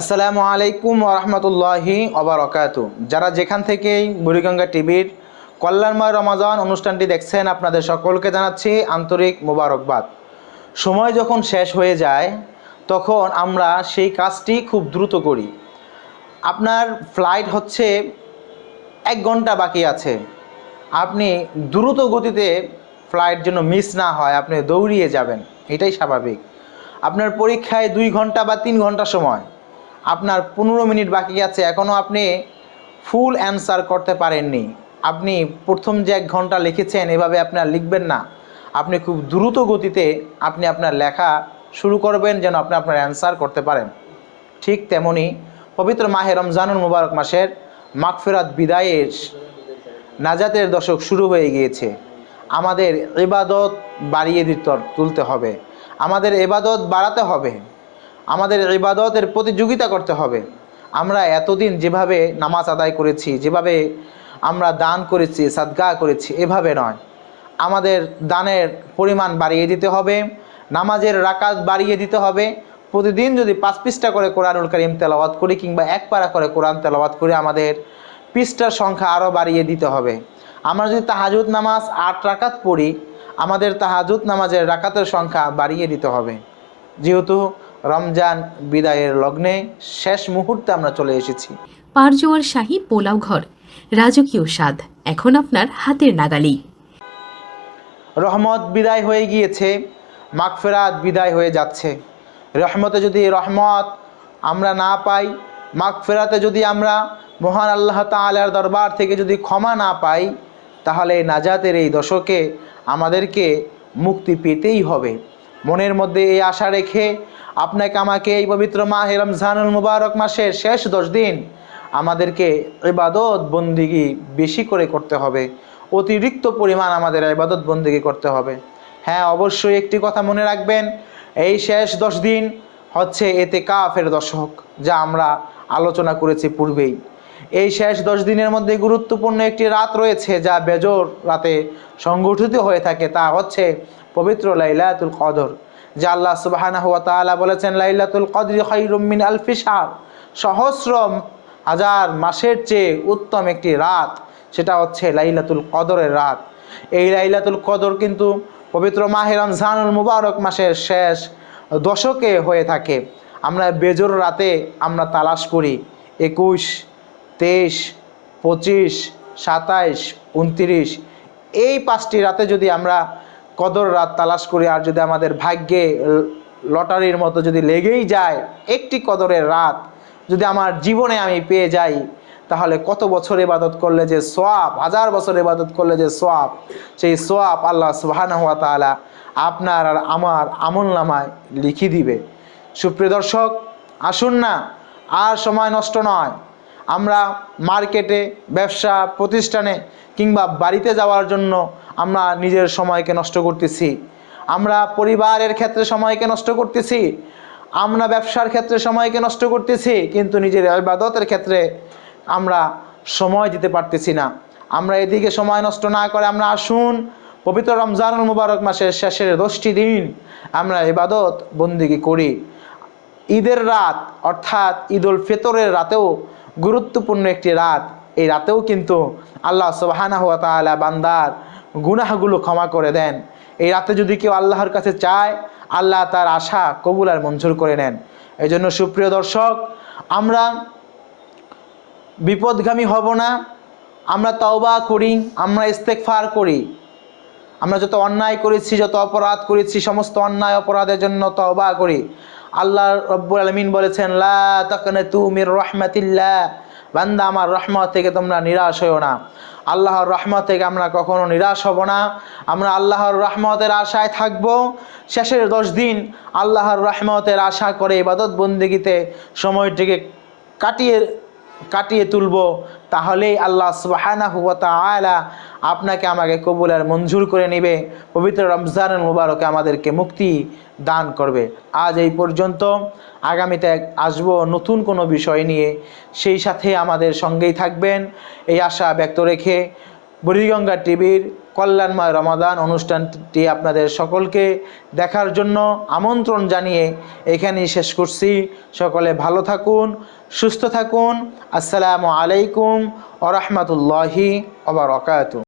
আসসালামু আলাইকুম রহমতুল্লাহি অবরকাত যারা যেখান থেকেই বুড়িগঙ্গা টিভির কল্যাণময় রমাজান অনুষ্ঠানটি দেখছেন, আপনাদের সকলকে জানাচ্ছি আন্তরিক মোবারকবাদ। সময় যখন শেষ হয়ে যায়, তখন আমরা সেই কাজটি খুব দ্রুত করি। আপনার ফ্লাইট হচ্ছে এক ঘণ্টা বাকি আছে। আপনি দ্রুত গতিতে ফ্লাইট যেন মিস না হয়, আপনি দৌড়িয়ে যাবেন। এটাই স্বাভাবিক। আপনার পরীক্ষায় দুই ঘণ্টা বা তিন ঘণ্টা সময়। আপনার পনেরো মিনিট বাকি আছে এখনও আপনি ফুল অ্যান্সার করতে পারেননি। আপনি প্রথম যে এক ঘণ্টা লিখেছেন, এভাবে আপনার লিখবেন না। আপনি খুব দ্রুত গতিতে আপনি আপনার লেখা শুরু করবেন যেন আপনি আপনার অ্যান্সার করতে পারেন। ঠিক তেমনি পবিত্র মাহে রমজানুল মুবারক মাসের মাগফিরাত বিদায়ের নাজাতের দশক শুরু হয়ে গিয়েছে। আমাদের ইবাদত বাড়িয়ে দিতে, তুলতে হবে। আমাদের এবাদত বাড়াতে হবে। আমাদের ইবাদতের প্রতিযোগিতা করতে হবে। আমরা এতদিন যেভাবে নামাজ আদায় করেছি, যেভাবে আমরা দান করেছি, সাদগা করেছি, এভাবে নয়। আমাদের দানের পরিমাণ বাড়িয়ে দিতে হবে, নামাজের রাকাত বাড়িয়ে দিতে হবে। প্রতিদিন যদি পাঁচ পৃষ্ঠা করে কোরআনুল করিম তেলাওয়াত করি কিংবা এক পারা করে কোরআন তেলাওয়াত করে আমাদের পৃষ্ঠার সংখ্যা আরও বাড়িয়ে দিতে হবে। আমরা যদি তাহাজুদ নামাজ আট রাকাত পড়ি, আমাদের তাহাজুদ নামাজের রাকাতের সংখ্যা বাড়িয়ে দিতে হবে। যেহেতু রমজান বিদায়ের লগ্নে শেষ মুহূর্তে আমরা চলে এসেছি। পারজোয়ার শাহী পোলাও ঘর। রাজকীয় স্বাদ এখন আপনার হাতের নাগালি রহমত বিদায় হয়ে গিয়েছে মাগফেরাত বিদায় হয়ে যাচ্ছে। রহমতে যদি রহমত আমরা না পাই মাগফেরাতে যদি আমরা মহান আল্লাহ তাআলার দরবার থেকে যদি ক্ষমা না পাই তাহলে নাজাতের এই দশকে আমাদেরকে মুক্তি পেতেই হবে। মনের মধ্যে এই আশা রেখে আপনাকে আমাকে এই পবিত্র মাহে রমজানুল মুবারক মাসের শেষ দশ দিন আমাদেরকে ইবাদত বন্দিগি বেশি করে করতে হবে। অতিরিক্ত পরিমাণ আমাদের ইবাদত বন্দিগি করতে হবে। হ্যাঁ অবশ্যই একটি কথা মনে রাখবেন, এই শেষ দশ দিন হচ্ছে এতে কাফের দশক, যা আমরা আলোচনা করেছি পূর্বেই। এই শেষ দশ দিনের মধ্যে গুরুত্বপূর্ণ একটি রাত রয়েছে, যা বেজর রাতে সংগঠিত হয়ে থাকে, তা হচ্ছে পবিত্র লাইলাতুল কদর। যা আল্লাহ সুবাহানাহু ওয়া তাআলা বলেছেন, লাইলাতুল কদরি খায়রুম মিন আলফি শাহর। সহস্র হাজার মাসের চেয়ে উত্তম একটি রাত, সেটা হচ্ছে লাইলাতুল কদরের রাত। এই লাইলাতুল কদর কিন্তু পবিত্র মাহে রমজানুল মুবারক মাসের শেষ দশকে হয়ে থাকে। আমরা বেজর রাতে আমরা তালাশ করি, একুশ, তেইশ, পঁচিশ, সাতাইশ, উনত্রিশ। এই পাঁচটি রাতে যদি আমরা কদর রাত তালাশ করি, আর যদি আমাদের ভাগ্যে লটারির মতো যদি লেগেই যায়, একটি কদরের রাত যদি আমার জীবনে আমি পেয়ে যাই, তাহলে কত বছর ইবাদত করলে যে সোয়াব, হাজার বছর ইবাদত করলে যে সোয়াব, সেই সোয়াব আল্লাহ সুবহানাহু ওয়া তাআলা আপনার আর আমার আমল নামায় লিখি দিবে। সুপ্রিয় দর্শক, আসুন না, আর সময় নষ্ট নয়। আমরা মার্কেটে, ব্যবসা, প্রতিষ্ঠানে কিংবা বাড়িতে যাওয়ার জন্য আমরা নিজের সময়কে নষ্ট করতেছি। আমরা পরিবারের ক্ষেত্রে সময়কে নষ্ট করতেছি। আমরা ব্যবসার ক্ষেত্রে সময়কে নষ্ট করতেছি, কিন্তু নিজের ইবাদতের ক্ষেত্রে আমরা সময় দিতে পারতেছি না। আমরা এদিকে সময় নষ্ট না করে আমরা আসুন, পবিত্র রমজানুল মুবারক মাসের শেষের দশটি দিন আমরা ইবাদত বন্দিগি করি। ঈদের রাত, অর্থাৎ ঈদ উল ফিতরের রাতেও গুরুত্বপূর্ণ একটি রাত। এই রাতেও কিন্তু আল্লাহ সুবহানাহু ওয়া তাআলা বান্দার গুনাহগুলো ক্ষমা করে দেন। এই রাতে যদি কেউ আল্লাহর কাছে চায়, আল্লাহ তার আশা কবুল আর মঞ্জুর করে নেন। এই জন্য সুপ্রিয় দর্শক, আমরা বিপদগামী হব না, আমরা তওবা করি, আমরা ইস্তেকফার করি। আমরা যত অন্যায় করেছি, যত অপরাধ করেছি, সমস্ত অন্যায় অপরাধের জন্য তওবা করি। আল্লাহ রব্বুল আলমিন বলেছেন, লা তাকনে তুমির রহমাতিল্লাহ। বান্দা, আমার রহমত থেকে তোমরা নিরাশ হও না। আল্লাহর রহমত থেকে আমরা কখনো নিরাশ হব না। আমরা আল্লাহর রহমতের আশায় থাকব। শেষের দশ দিন আল্লাহর রহমতের আশা করে ইবাদত বন্দিগিতে সময়টিকে কাটিয়ে কাটিয়ে তুলব, তাহলেই আল্লাহ সুবহানাহু ওয়া তাআলা আপনাকে আমাকে কবুল আর মঞ্জুর করে নেবে, পবিত্র রমজানুল মুবারকে আমাদেরকে মুক্তি দান করবে। আজ এই পর্যন্ত আগামীতে আসব নতুন কোনো বিষয় নিয়ে। সেই সাথে আমাদের সঙ্গেই থাকবেন এই আশা ব্যক্ত রেখে বুড়িগঙ্গা টিভির কল্যাণময় রমাদান অনুষ্ঠানটি আপনাদের সকলকে দেখার জন্য আমন্ত্রণ জানিয়ে এখানেই শেষ করছি। সকলে ভালো থাকুন সুস্থ থাকুন। আসসালামু আলাইকুম ওরহমতুল্লাহি ওবরাকাতু